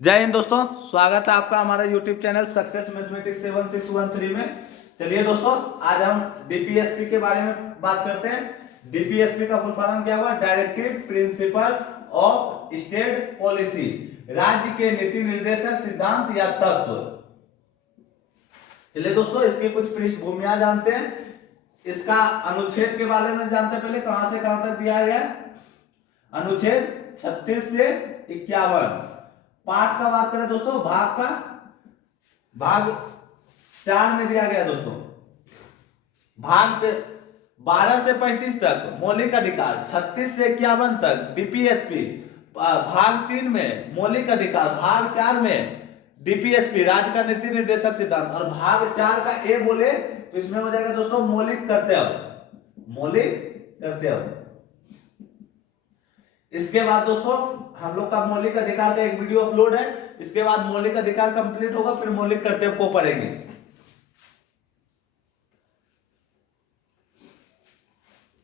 जय हिंद दोस्तों, स्वागत है आपका हमारे YouTube चैनल सक्सेस मैथमेटिक्स 7613 में। चलिए दोस्तों, आज हम डीपीएसपी के बारे में बात करते हैं। डीपीएसपी का फुल फॉर्म क्या हुआ? Directive principle of state policy, राज्य के नीति निर्देशक सिद्धांत या तत्व। चलिए दोस्तों, इसकी कुछ पृष्ठभूमियां जानते हैं। इसका अनुच्छेद के बारे में जानते हैं। पहले कहां से कहां तक दिया गया? अनुच्छेद 36 से 51। पाठ का बात करें दोस्तों, भाग का भाग 4 में दिया गया दोस्तों। भाग 12 से 35 तक मौलिक अधिकार, 36 से 51 तक डीपीएसपी। भाग 3 में मौलिक अधिकार, भाग 4 में डीपीएसपी राज्य का नीति निर्देशक सिद्धांत, और भाग 4 का ए बोले तो इसमें हो जाएगा दोस्तों मौलिक कर्तव्य। मौलिक कर्तव्य। इसके बाद दोस्तों हम लोग का मौलिक अधिकार का एक वीडियो अपलोड है। इसके बाद मौलिक अधिकार कंप्लीट होगा, फिर मौलिक कर्तव्य को पढ़ेंगे।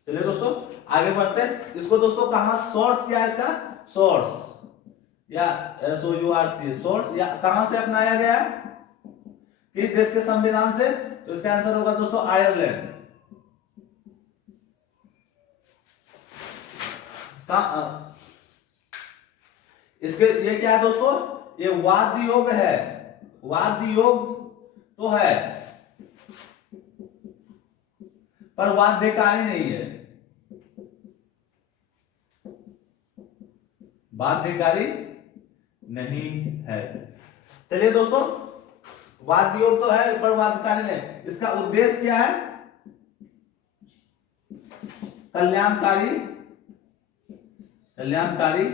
चलिए दोस्तों आगे बढ़ते हैं। इसको दोस्तों कहां सोर्स क्या है? इसका सोर्स या SOURC सोर्स या कहां से अपनाया गया है? किस देश के संविधान से? तो इसका आंसर होगा दोस्तों आयरलैंड। इसके ये क्या है दोस्तों? ये वाद्य योग है। वाद्य योग तो है पर बाध्यकारी नहीं है। बाध्यकारी नहीं है। चलिए दोस्तों, वाद्य योग तो है पर बाध्यकारी नहीं। इसका उद्देश्य क्या है? कल्याणकारी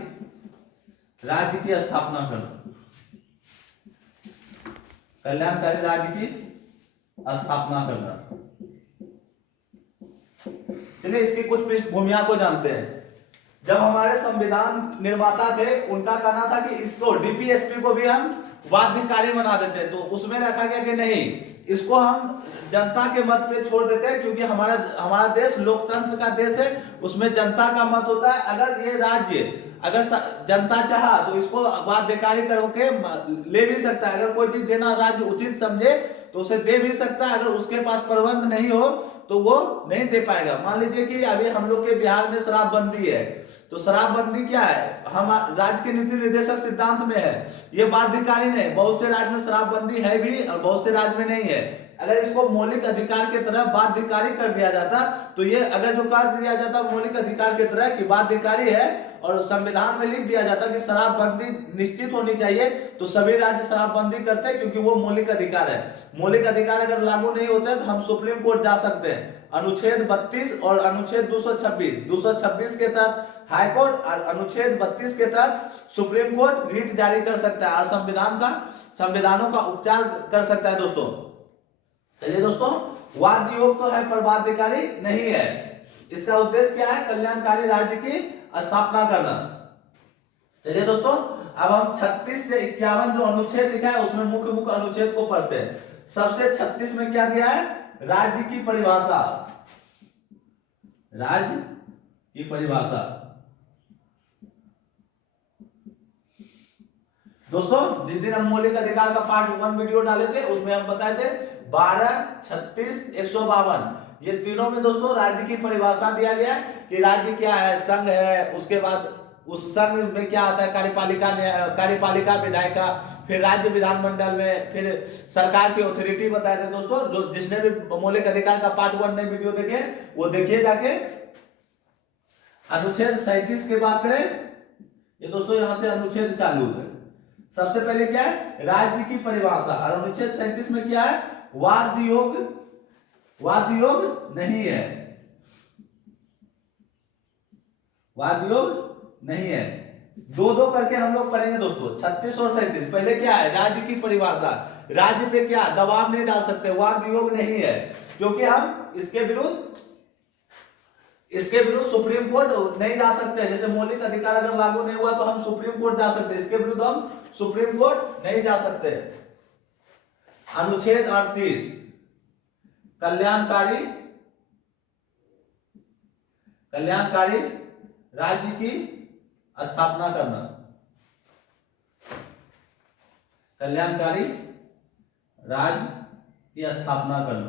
राज्य की स्थापना करना। कल्याणकारी राज्य की स्थापना करना। चलिए इसकी कुछ पृष्ठभूमिया को जानते हैं। जब हमारे संविधान निर्माता थे उनका कहना था कि इसको डीपीएसपी को भी हम बाध्यकारी बना देते हैं, तो उसमें रखा गया कि नहीं, इसको हम जनता के मत पे छोड़ देते हैं, क्योंकि हमारा देश लोकतंत्र का देश है। उसमें जनता का मत होता है। अगर ये राज्य अगर जनता चाहा तो इसको बाध्यकारी करके ले भी सकता है। अगर कोई चीज देना राज्य उचित समझे तो उसे दे भी सकता है। अगर उसके पास प्रबंध नहीं हो तो वो नहीं दे पाएगा। मान लीजिए कि अभी हम लोग के बिहार में शराबबंदी है, तो शराबबंदी क्या है? हम राज्य के नीति निर्देशक सिद्धांत में है। ये बाध्यकारी नहीं। बहुत से राज्य में शराबबंदी है भी और बहुत से राज्य में नहीं है। अगर इसको मौलिक अधिकार की तरह बाध्यकारी कर दिया जाता तो ये अगर जो कह दिया जाता मौलिक अधिकार की तरह कि बाध्यकारी है और संविधान में लिख दिया जाता कि शराबबंदी निश्चित होनी चाहिए, तो सभी राज्य शराबबंदी करते हैं, क्योंकि वो मौलिक अधिकार है। मौलिक अधिकार अगर लागू नहीं होते तो हम सुप्रीम कोर्ट जा सकते हैं। अनुच्छेद 32 और अनुच्छेद 226 के तहत हाई कोर्ट और अनुच्छेद 32 के तहत सुप्रीम कोर्ट रीट जारी कर सकता है और संविधानों का उपचार कर सकता है दोस्तों। चलिए दोस्तों, वाद्य योग तो है पर बाध्यकारी नहीं है। इसका उद्देश्य क्या है? कल्याणकारी राज्य की स्थापना करना। चलिए दोस्तों, अब हम 36 से 51 जो अनुच्छेद लिखा है उसमें मुख्य अनुच्छेद को पढ़ते हैं। सबसे 36 में क्या दिया है? राज्य की परिभाषा। राज्य की परिभाषा। दोस्तों जिस दिन हम मौलिक अधिकार का पार्ट 1 वीडियो डाले थे उसमें हम बताए थे 12, 36, 152 ये तीनों में दोस्तों राज्य की परिभाषा दिया गया कि राज्य क्या है, संघ है, उसके बाद उस संघ में क्या आता है, कार्यपालिका, विधायिका, फिर राज्य विधानमंडल में, फिर सरकार की अथॉरिटी बताए थे दोस्तों। जो जिसने भी मौलिक अधिकार का पार्ट 1 में वीडियो देखे वो देखिए जाके। अनुच्छेद 37 की बात करें, ये दोस्तों यहां से अनुच्छेद चालू है। सबसे पहले क्या है? राज्य की परिभाषा। और अनुच्छेद 37 में क्या है? वाद्य योग नहीं है। वाद्य योग नहीं है। दो करके हम लोग पढ़ेंगे दोस्तों, 36 और 37। पहले क्या है? राज्य की परिभाषा। राज्य पे क्या दबाव नहीं डाल सकते, वाद्य योग नहीं है, क्योंकि हम इसके विरुद्ध सुप्रीम कोर्ट नहीं जा सकते। जैसे मौलिक अधिकार अगर लागू नहीं हुआ तो हम सुप्रीम कोर्ट जा सकते, इसके विरुद्ध हम सुप्रीम कोर्ट नहीं जा सकते। अनुच्छेद 38 कल्याणकारी राज्य की स्थापना करना। कल्याणकारी राज्य की स्थापना करना।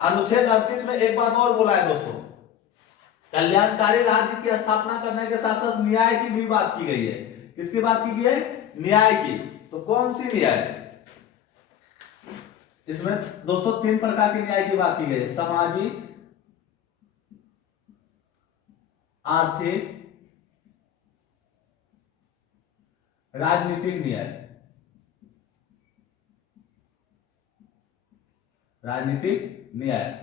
अनुच्छेद 38 में एक बात और बोला है दोस्तों, कल्याणकारी राज्य की स्थापना करने के साथ साथ न्याय की भी बात की गई है। किसकी बात की गई है? न्याय की। तो कौन सी न्याय? इसमें दोस्तों 3 प्रकार के न्याय की बात की गई है, सामाजिक, आर्थिक, राजनीतिक न्याय। राजनीतिक न्याय।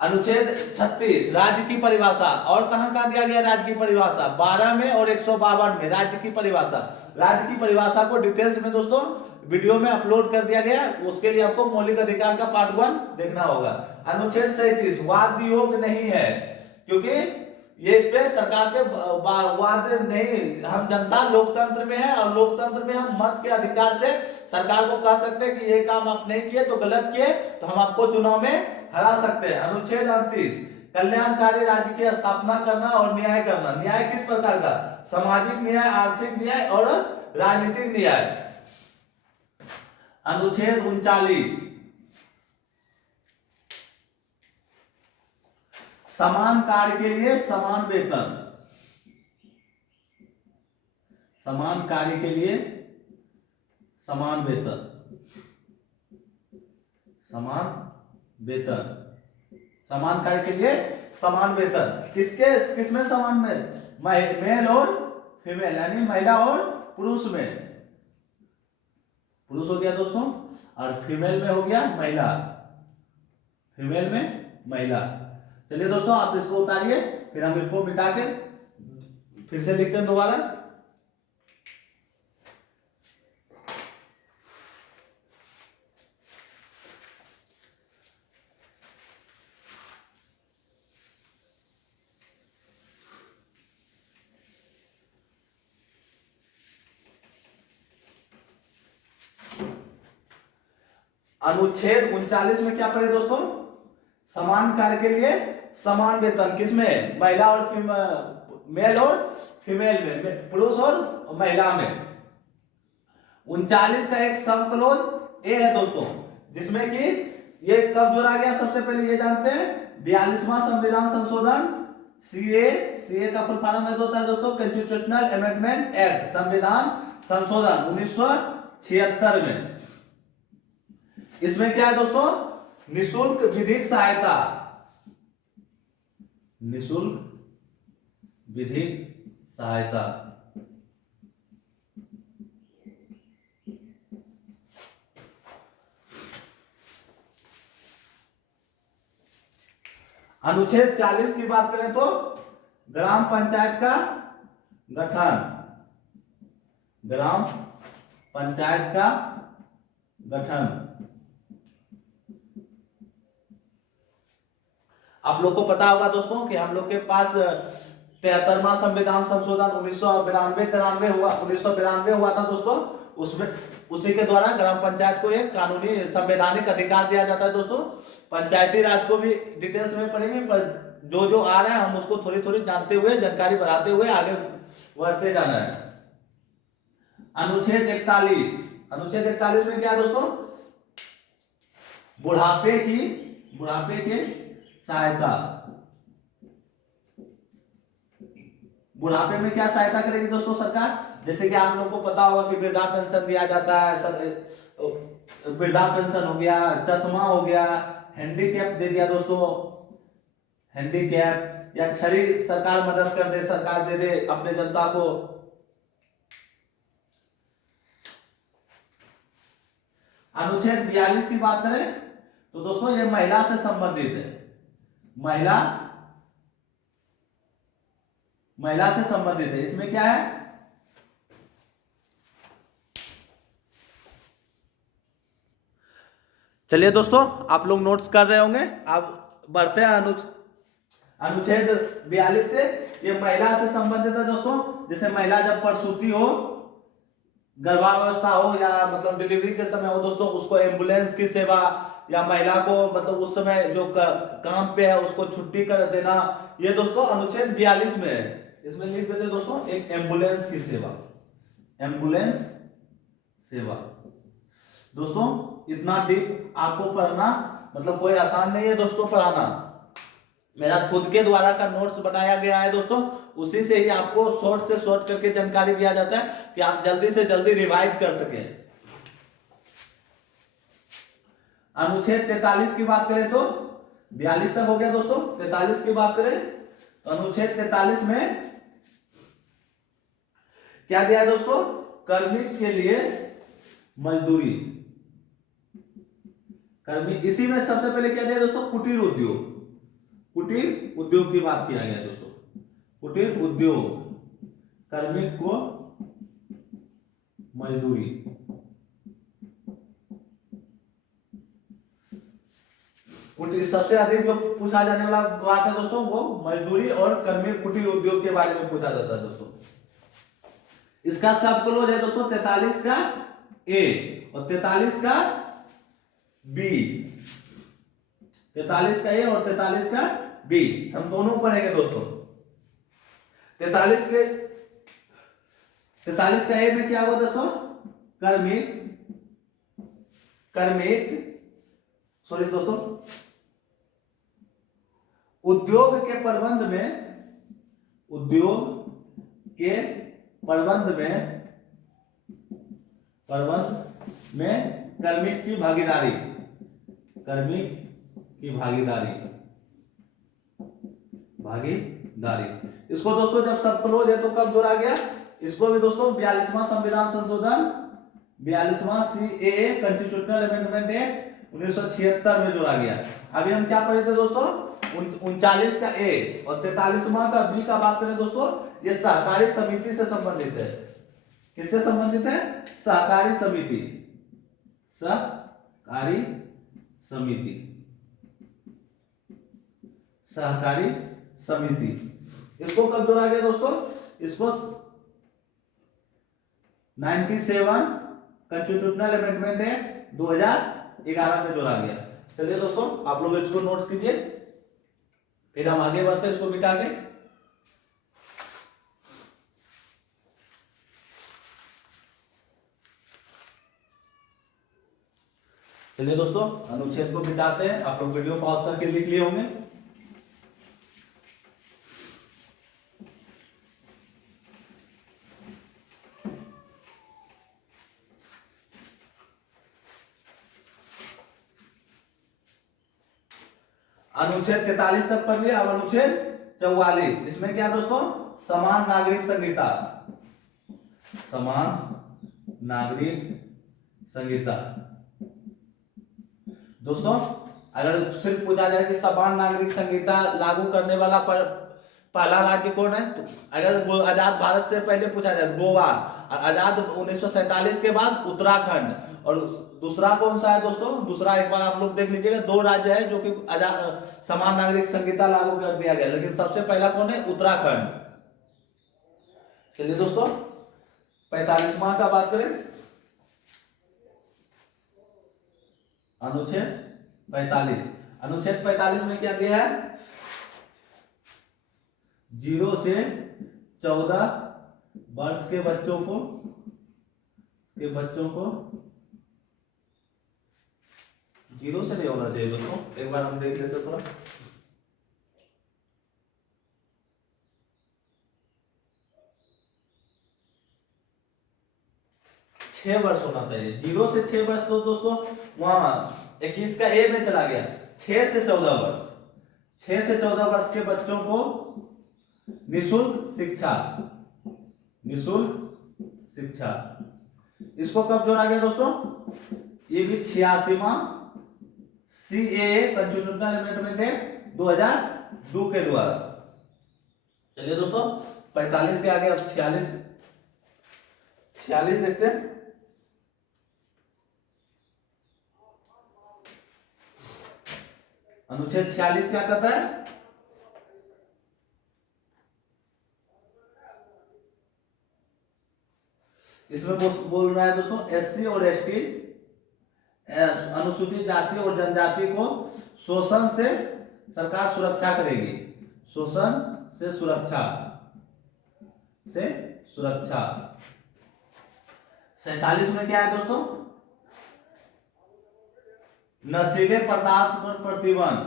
अनुच्छेद 36 राज्य की परिभाषा, और कहां दिया गया राज्य की परिभाषा? 12 में और 152 में राज्य की परिभाषा। राज्य की परिभाषा को डिटेल्स में दोस्तों वीडियो में अपलोड कर दिया गया, उसके लिए आपको मौलिक अधिकार का पार्ट 1 देखना होगा। अनुच्छेद 37 वाद योग नहीं है, क्योंकि ये इस पे सरकार पे वाद नहीं, हम जनता लोकतंत्र में है और लोकतंत्र में हम मत के अधिकार से सरकार को कह सकते हैं कि ये काम आप नहीं किए तो गलत किए तो हम आपको चुनाव में हरा सकते हैं। अनुच्छेद 38 कल्याणकारी राज्य की स्थापना करना और न्याय करना। न्याय किस प्रकार का? सामाजिक न्याय, आर्थिक न्याय और राजनीतिक न्याय। अनुच्छेद 39 समान कार्य के लिए समान वेतन। समान कार्य के लिए समान वेतन। समान वेतन। समान कार्य के लिए समान वेतन। किसमें समान में? मेल और फीमेल, यानी महिला और पुरुष में। पुरुष हो गया दोस्तों, और फीमेल में हो गया महिला। फीमेल में महिला। चलिए दोस्तों आप इसको उतारिए, फिर हम इसको मिटा के फिर से लिखते हैं दोबारा। अनुच्छेद 39 में क्या पढ़े दोस्तों? समान कार्य के लिए समान वेतन। किसमें? महिला और मेल और फीमेल में, पुरुष और महिला में। 39 का एक सब क्लोज ए है दोस्तों, जिसमें कि ये कब जोड़ा गया? सबसे पहले ये जानते हैं, 42वां संविधान संशोधन सीए का फुल फॉर्म है होता है दोस्तों कॉन्स्टिट्यूशनल अमेंडमेंट एक्ट, संविधान संशोधन 1976 में। इसमें क्या है दोस्तों? निशुल्क विधिक सहायता। निशुल्क विधिक सहायता। अनुच्छेद 40 की बात करें तो ग्राम पंचायत का गठन। ग्राम पंचायत का गठन। आप लोग को पता होगा दोस्तों कि हम लोग के पास 73वां संविधान संशोधन 1992 हुआ था दोस्तों। उसमें उसी के द्वारा ग्राम पंचायत को एक कानूनी संवैधानिक अधिकार दिया जाता है दोस्तों। पंचायती राज को भी डिटेल्स में पढ़ेंगे, पर जो आ रहा है हम उसको थोड़ी थोड़ी जानते हुए, जानकारी बढ़ाते हुए आगे बढ़ते जाना है। अनुच्छेद 41। अनुच्छेद 41 में क्या है दोस्तों? बुढ़ापे के सहायता। बुढ़ापे में क्या सहायता करेगी दोस्तों सरकार? जैसे कि आप लोगों को पता होगा कि वृद्धा पेंशन दिया जाता है, वृद्धा पेंशन हो गया, चश्मा हो गया, हैंडीकैप दे दिया दोस्तों, हैंडीकैप या छड़ी सरकार मदद कर दे, सरकार दे दे अपने जनता को। अनुच्छेद 42 की बात करें तो दोस्तों ये महिला से संबंधित है। महिला से संबंधित है। इसमें क्या है? चलिए दोस्तों आप लोग नोट्स कर रहे होंगे, आप बढ़ते हैं अनुच्छेद 42 से। ये महिला से संबंधित है दोस्तों। जैसे महिला जब प्रसूति हो, गर्भावस्था हो या मतलब डिलीवरी के समय हो दोस्तों, उसको एम्बुलेंस की सेवा, या महिला को मतलब उस समय जो काम पे है उसको छुट्टी कर देना, ये दोस्तों अनुच्छेद 42 में है। इसमें लिख देते हैं दोस्तों एक एम्बुलेंस की सेवा, एम्बुलेंस सेवा। दोस्तों इतना डीप आपको पढ़ना मतलब कोई आसान नहीं है दोस्तों पढ़ाना, मेरा खुद के द्वारा का नोट्स बनाया गया है दोस्तों, उसी से ही आपको शॉर्ट से शॉर्ट करके जानकारी दिया जाता है कि आप जल्दी से जल्दी रिवाइज कर सकें। अनुच्छेद 43 की बात करें तो 42 तक हो गया दोस्तों, 43 की बात करें तो अनुच्छेद 43 में क्या दिया है दोस्तों, कार्मिक के लिए मजदूरी, कार्मिक। इसी में सबसे पहले क्या दिया दोस्तों, कुटीर उद्योग, कुटीर उद्योग की बात किया गया दोस्तों, कुटीर उद्योग, कार्मिक को मजदूरी। सबसे अधिक जो पूछा जाने वाला बात है दोस्तों वो मजदूरी और कार्मिक कुटीर उद्योग के बारे में पूछा जाता है दोस्तों। इसका सब क्लोज है दोस्तों 43 का ए और 43 का बी, 43 का ए और 43 का बी हम दोनों पढ़ेंगे दोस्तों। 43 का ए में क्या हुआ दोस्तों, कार्मिक, कार्मिक सॉरी दोस्तों, उद्योग के प्रबंध में, उद्योग के प्रबंध में कार्मिक की भागीदारी, कार्मिक की भागीदारी, भागीदारी। इसको दोस्तों जब सब क्लोज है तो कब जोड़ा गया, इसको भी दोस्तों 42वां संविधान संशोधन, 42वां सीएए कॉन्स्टिट्यूशनल अमेंडमेंट एक्ट 1976 में जोड़ा गया। अभी हम क्या पढ़े थे दोस्तों, 39 का ए और 43वां का बी का बात करें दोस्तों, ये सहकारी समिति से संबंधित है। किससे संबंधित है, सहकारी समिति, सहकारी समिति, सहकारी समिति। इसको कब जोड़ा गया दोस्तों, इसको 97 कॉन्स्टिट्यूशनल अमेंडमेंट एक्ट 2011 में जोड़ा गया। चलिए दोस्तों आप लोग इसको नोट्स कीजिए, फिर हम आगे बढ़ते हैं इसको मिटा के। चलिए दोस्तों अनुच्छेद को मिटाते हैं, आप लोग वीडियो पॉज करके लिख लिए होंगे। अनुच्छेद 43 तक पढ़ लिया, अब अनुच्छेद 44, इसमें क्या दोस्तों, समान नागरिक संहिता, समान नागरिक संहिता। दोस्तों अगर सिर्फ पूछा जाए कि समान नागरिक संहिता लागू करने वाला पहला राज्य कौन है, तो अगर आजाद भारत से पहले पूछा जाए गोवा, आजाद 1947 के बाद उत्तराखंड, और दूसरा कौन सा है दोस्तों, दूसरा एक बार आप लोग देख लीजिएगा, दो राज्य है जो कि समान नागरिक संहिता लागू कर दिया गया, लेकिन सबसे पहला कौन है, उत्तराखंड। चलिए दोस्तों 45वां का बात करें, अनुच्छेद 45, अनुच्छेद 45 में क्या दिया है, 0 से 14 वर्ष के बच्चों को, जीरो से नहीं होना चाहिए दोस्तों, एक बार हम देख लेते थोड़ा। छह वर्ष होना चाहिए, 0 से 6 वर्ष, तो दोस्तों वहां 21 का ए में चला गया, 6 से 14 वर्ष, 6 से 14 वर्ष के बच्चों को निःशुल्क शिक्षा, निःशुल्क शिक्षा। इसको कब जोड़ा गया दोस्तों, ये भी 86वां सीएए कॉन्स्टिट्यूशनल अमेंडमेंट एक्ट 2002 के द्वारा। चलिए दोस्तों 45 के आगे अब 46 देखते हैं। अनुच्छेद 46 क्या कहता है, इसमें बोल रहा है दोस्तों SC और ST अनुसूचित जाति और जनजाति को शोषण से सरकार सुरक्षा करेगी, शोषण से सुरक्षा, से सुरक्षा। 47 में क्या है दोस्तों, नशीले पदार्थ पर प्रतिबंध,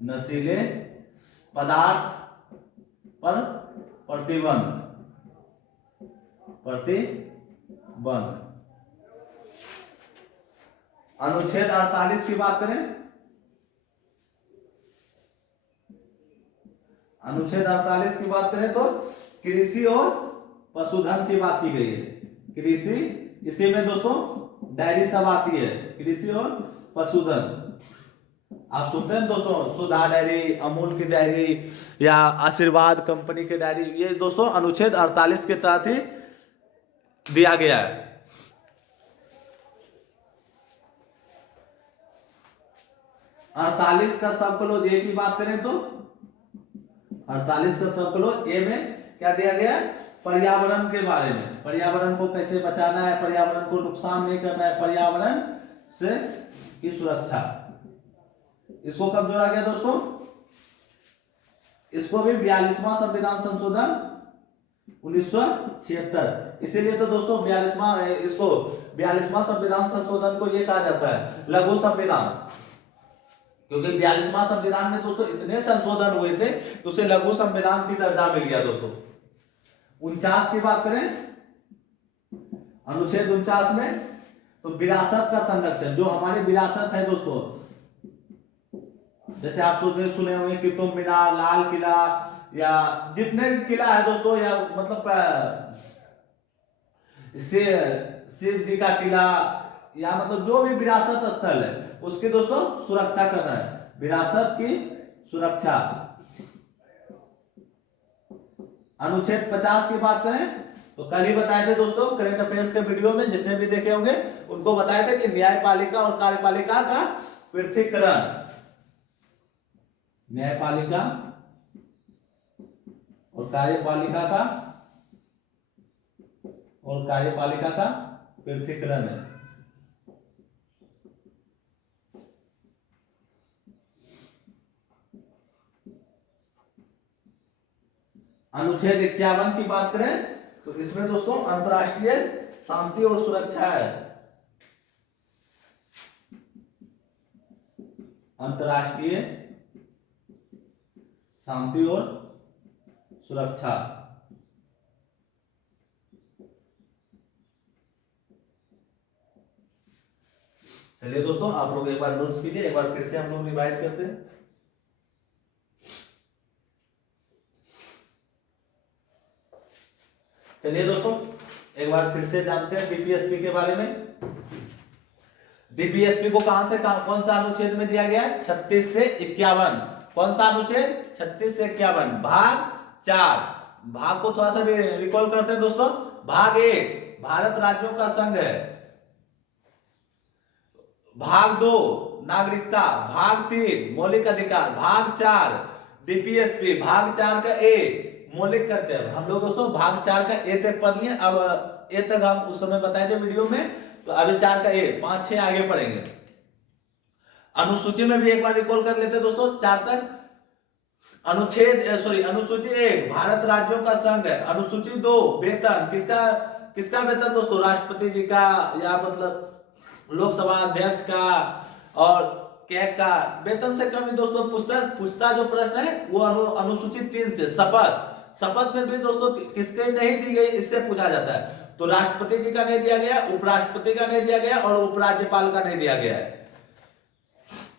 नशीले पदार्थ पर प्रतिबंध, प्रतिबंध। अनुच्छेद 48 की बात करें, अनुच्छेद 48 की बात करें तो कृषि और पशुधन की बात की गई है। कृषि, इसी में दोस्तों डेयरी सब आती है, कृषि और पशुधन। आप सुनते हैं दोस्तों सुधा डेयरी, अमूल की डेयरी या आशीर्वाद कंपनी की डेयरी, ये दोस्तों अनुच्छेद 48 के तहत ही दिया गया है। 48 का सब क्लोज ए की बात करें तो 48 का सब क्लोज ए में क्या दिया गया, पर्यावरण के बारे में, पर्यावरण को कैसे बचाना है, पर्यावरण को नुकसान नहीं करना है, पर्यावरण से की सुरक्षा। इसको कब जोड़ा गया दोस्तों, इसको भी 42वां संविधान संशोधन 1976, इसीलिए तो दोस्तों 42वां संविधान संशोधन को ये कहा जाता है लघु संविधान, क्योंकि 42वां संविधान में दोस्तों इतने संशोधन हुए थे तो उसे लघु संविधान की दर्जा मिल गया दोस्तों। 49 की बात करें, अनुच्छेद 49 में तो विरासत का संरक्षण, जो हमारी विरासत है दोस्तों, जैसे आप सुने होंगे कुतुब मीनार, लाल किला या जितने भी किला है दोस्तों, या मतलब शिव जी का किला, या मतलब जो भी विरासत स्थल है उसकी दोस्तों सुरक्षा करना है, विरासत की सुरक्षा। अनुच्छेद 50 की बात करें तो कल ही बताए थे दोस्तों करंट अफेयर्स के वीडियो में, जिसने भी देखे होंगे उनको बताया था कि न्यायपालिका और कार्यपालिका का पृथक्करण, न्यायपालिका और कार्यपालिका का पृथक्करण है। अनुच्छेद 51 की बात करें तो इसमें दोस्तों अंतरराष्ट्रीय शांति और सुरक्षा है, अंतरराष्ट्रीय शांति और सुरक्षा। चलिए दोस्तों आप लोग एक बार नोट्स कीजिए, एक बार फिर से हम लोग रिवाइज करते हैं। चलिए दोस्तों एक बार फिर से जानते हैं डीपीएसपी के बारे में। डीपीएसपी को कहां से कौन सा अनुच्छेद में दिया गया है, 36 से 51। कौन सा अनुच्छेद, 36 से 51, भाग 4। भाग को थोड़ा सा रिकॉल करते हैं दोस्तों। भाग 1 भारत राज्यों का संघ है, भाग 2 नागरिकता, भाग 3 मौलिक अधिकार, भाग 4 डीपीएसपी, भाग 4 का ए मौलिक कर्तव्य। हम लोग दोस्तों भाग 4 का ए तक पढ़ लिए, अब ए तक हम उस समय बताए थे वीडियो में, तो अभी 4 का ए, 5 6 आगे पढ़ेंगे। अनुसूची में भी एक बार रिकॉल कर लेते दोस्तों 4 तक। अनुसूची 1 भारत राज्यों का संघ है। अनुसूची 2 वेतन, किसका वेतन दोस्तों, राष्ट्रपति जी का या मतलब लोकसभा अध्यक्ष का और कैग का वेतन से कम ही दोस्तों पूछता जो प्रश्न है वो अनुसूची 3 से शपथ में भी दोस्तों किसके नहीं दी गई, इससे पूछा जाता है। तो राष्ट्रपति जी का नहीं दिया गया, उपराष्ट्रपति का नहीं दिया गया और उपराज्यपाल का नहीं दिया गया है।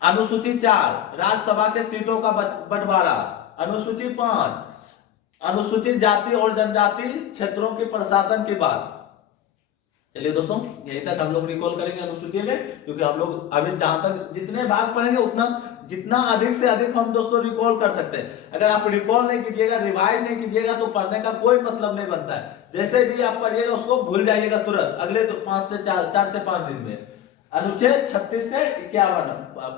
अनुसूची 4 राज्यसभा के सीटों का बंटवारा। अनुसूची 5 अनुसूचित जाति और जनजाति क्षेत्रों के प्रशासन की बात। चलिए दोस्तों यहीं तक हम लोग रिकॉल करेंगे अनुसूची में, क्योंकि हम लोग अभी जहां तक जितने भाग पढ़ेंगे उतना जितना अधिक से अधिक हम दोस्तों रिकॉल कर सकते हैं। अगर आप रिकॉल नहीं कीजिएगा, रिवाइज नहीं कीजिएगा तो पढ़ने का कोई मतलब नहीं बनता है। जैसे भी आप पढ़िएगा उसको भूल जाइएगा तुरंत अगले तो 4 से 5 दिन में। अनुच्छेद 36 से 51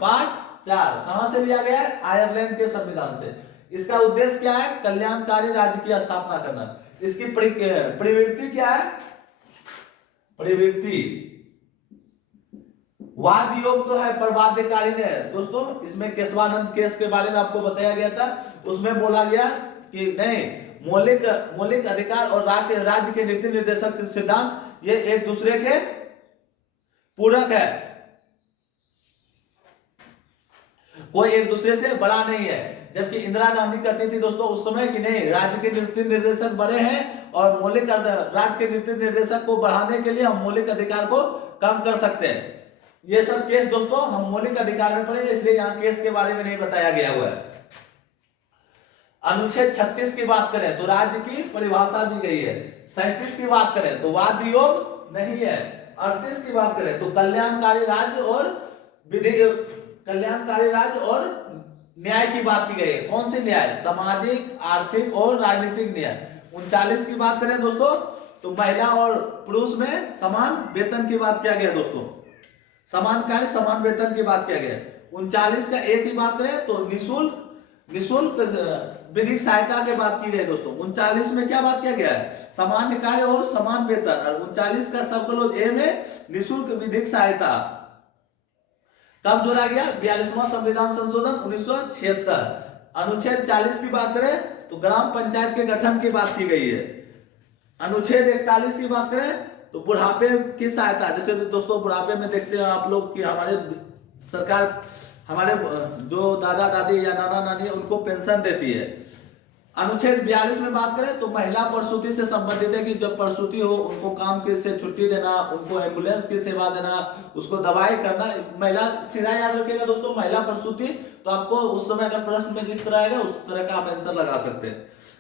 पार्ट 4 कहां से लिया गया है, आयरलैंड के संविधान से। इसका उद्देश्य क्या है, कल्याणकारी राज्य की स्थापना करना। इसकी प्रवृत्ति क्या है, प्रवृत्ति। वाद योग तो है पर बाध्यकारी ने दोस्तों, इसमें केशवानंद केस के बारे में आपको बताया गया था, उसमें बोला गया कि नहीं, मौलिक अधिकार और राज्य के नीति निर्देशक सिद्धांत ये एक दूसरे के पूरक है, कोई एक दूसरे से बड़ा नहीं है। जबकि इंदिरा गांधी कहती थी दोस्तों उस समय कि नहीं, राज्य के नीति निर्देशक बड़े हैं और राज्य के नीति निर्देशक को बढ़ाने के लिए हम मौलिक अधिकार को कम कर सकते हैं। ये सब केस दोस्तों हम मौलिक अधिकार में पढ़े, इसलिए यहाँ केस के बारे में नहीं बताया गया हुआ है। अनुच्छेद 36 की बात करें तो राज्य की परिभाषा दी गई है। 37 की बात करें तो वाद योग नहीं है। 38 की बात करें तो कल्याणकारी राज्य और न्याय की बात की गई है। कौन से न्याय? सामाजिक, आर्थिक और राजनीतिक न्याय। 39 की बात करें दोस्तों तो महिला और पुरुष में समान वेतन की बात किया गया दोस्तों, समान कार्य समान वेतन की बात किया गया। 39 का एक की बात करें तो निःशुल्क विधिक सहायता की बात की गई दोस्तों। 39 में क्या बात किया गया है? सामान्य कार्य और समान वेतन। और 39 का सब क्लॉज ए में निःशुल्क विधिक सहायता कब जोड़ा गया? 42वां संविधान संशोधन 1976। अनुच्छेद 40 की बात करें तो ग्राम पंचायत के गठन की बात की गई है। अनुच्छेद 41 की बात करें तो बुढ़ापे की सहायता, जैसे दोस्तों बुढ़ापे में देखते हैं आप लोग कि हमारे सरकार हमारे जो दादा दादी या नाना नानी उनको पेंशन देती है। अनुच्छेद 42 में बात करें तो महिला प्रसूति से संबंधित है कि जब प्रसूति हो उनको काम के से छुट्टी देना, उनको एम्बुलेंस की सेवा देना, उसको दवाई करना। महिला सीधा याद रखिएगा दोस्तों, महिला प्रसूति तो आपको उस समय अगर प्रश्न में जिस तरह आएगा उस तरह का आप आंसर लगा सकते हैं।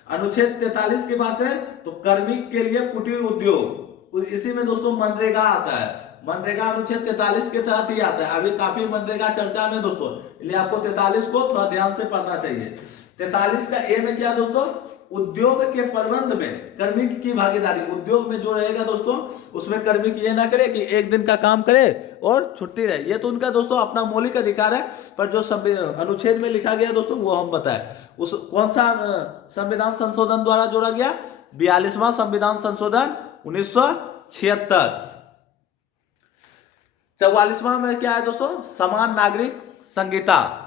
अनुच्छेद 43 की बात करें तो कार्मिक के लिए कुटीर उद्योग, इसी में दोस्तों मनरेगा आता है। मनरेगा अनुच्छेद 43 के तहत ही आता है। अभी काफी मनरेगा चर्चा में दोस्तों, इसलिए आपको 43 को थोड़ा ध्यान से पढ़ना चाहिए। 43 का ए में क्या दोस्तों? उद्योग के प्रबंध में कार्मिक की भागीदारी। उद्योग में जो रहेगा दोस्तों उसमें कार्मिक ये ना करे कि एक दिन का काम करे और छुट्टी रहे, ये तो उनका दोस्तों अपना मौलिक अधिकार है। पर जो अनुच्छेद में लिखा गया दोस्तों वो हम बताए। उस कौन सा संविधान संशोधन द्वारा जोड़ा गया? 42वां संविधान संशोधन 1976। 44वां में क्या है दोस्तों? समान नागरिक संहिता।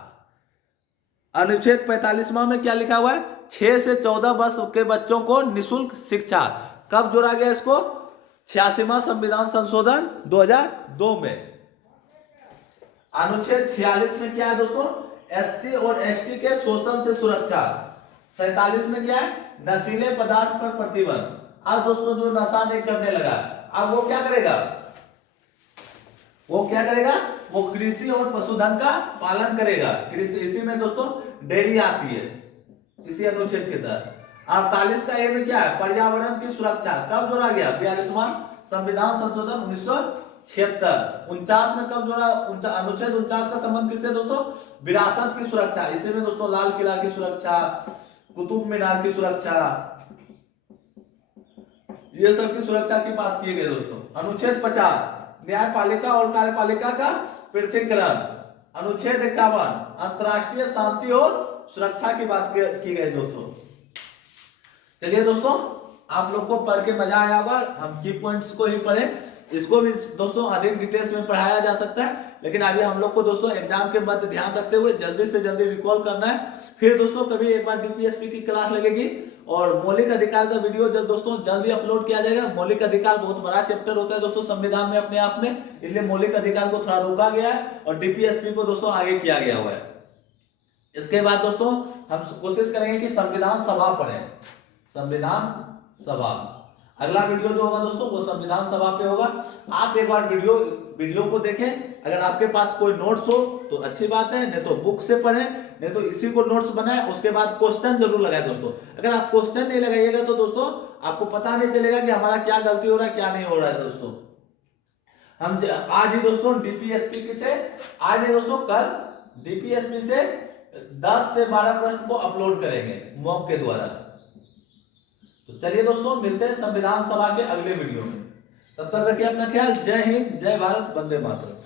अनुच्छेद 45वां में क्या लिखा हुआ है? 6 से 14 वर्ष के बच्चों को निःशुल्क शिक्षा। कब जोड़ा गया इसको? 86वां संविधान संशोधन 2002 में। अनुच्छेद 46 में क्या है दोस्तों? एससी और एसटी के शोषण से सुरक्षा। 47 में क्या है? नशीले पदार्थ पर प्रतिबंध। अब दोस्तों जो नशा नहीं करने लगा अब वो क्या करेगा? वो कृषि और पशुधन का पालन करेगा। कृषि, इसी में दोस्तों डेयरी आती है इसी अनुच्छेद के तहत। 48 का ए में क्या है? पर्यावरण की सुरक्षा। कब जोड़ा गया? 42वां संविधान संशोधन 1976। 49 में कब जोड़ा? अनुच्छेद 49 का संबंध किससे दोस्तों? विरासत की सुरक्षा। इसी में दोस्तों लाल किला की सुरक्षा, कुतुब मीनार की सुरक्षा, ये सब की सुरक्षा की बात की गई दोस्तों। अनुच्छेद 50 न्यायपालिका और कार्यपालिका का पृथक्करण। अनुच्छेद 51 अंतरराष्ट्रीय शांति और सुरक्षा की बात की गई दोस्तों। चलिए दोस्तों आप लोग को पढ़ के मजा आया होगा। हम की पॉइंट्स को ही पढ़े, इसको भी दोस्तों अधिक डिटेल्स में पढ़ाया जा सकता है, लेकिन अभी हम लोग को दोस्तों एग्जाम के मध्य ध्यान रखते हुए जल्दी से जल्दी रिकॉल करना है। फिर दोस्तों कभी एक बार डीपीएसपी की क्लास लगेगी और मौलिक अधिकार का वीडियो दोस्तों जल्दी अपलोड किया जाएगा। मौलिक अधिकार बहुत बड़ा चैप्टर होता है दोस्तों संविधान में अपने आप में, इसलिए मौलिक अधिकार को थोड़ा रोका गया है और डीपीएसपी को दोस्तों आगे किया गया हुआ है। इसके बाद दोस्तों हम कोशिश करेंगे कि संविधान सभा पढ़ें। संविधान सभा अगला वीडियो जो होगा दोस्तों वो संविधान सभा पे होगा। आप एक बार वीडियो को देखें। अगर आपके पास कोई नोट्स हो तो अच्छी बात है, नहीं तो बुक से पढ़ें, नहीं तो इसी को नोट्स बनाएं। उसके बाद क्वेश्चन जरूर लगाएं दोस्तों। अगर आप क्वेश्चन नहीं लगाइएगा तो दोस्तों आपको पता नहीं चलेगा कि हमारा क्या गलती हो रहा है क्या नहीं हो रहा है दोस्तों। हम आज ही दोस्तों डीपीएसपी से आज नहीं दोस्तों कल डीपीएसपी से 10 से 12 प्रश्न को अपलोड करेंगे मॉक के द्वारा। तो चलिए दोस्तों मिलते हैं संविधान सभा के अगले वीडियो में। तब तक रखिए अपना ख्याल। जय हिंद, जय भारत, वंदे मातरम।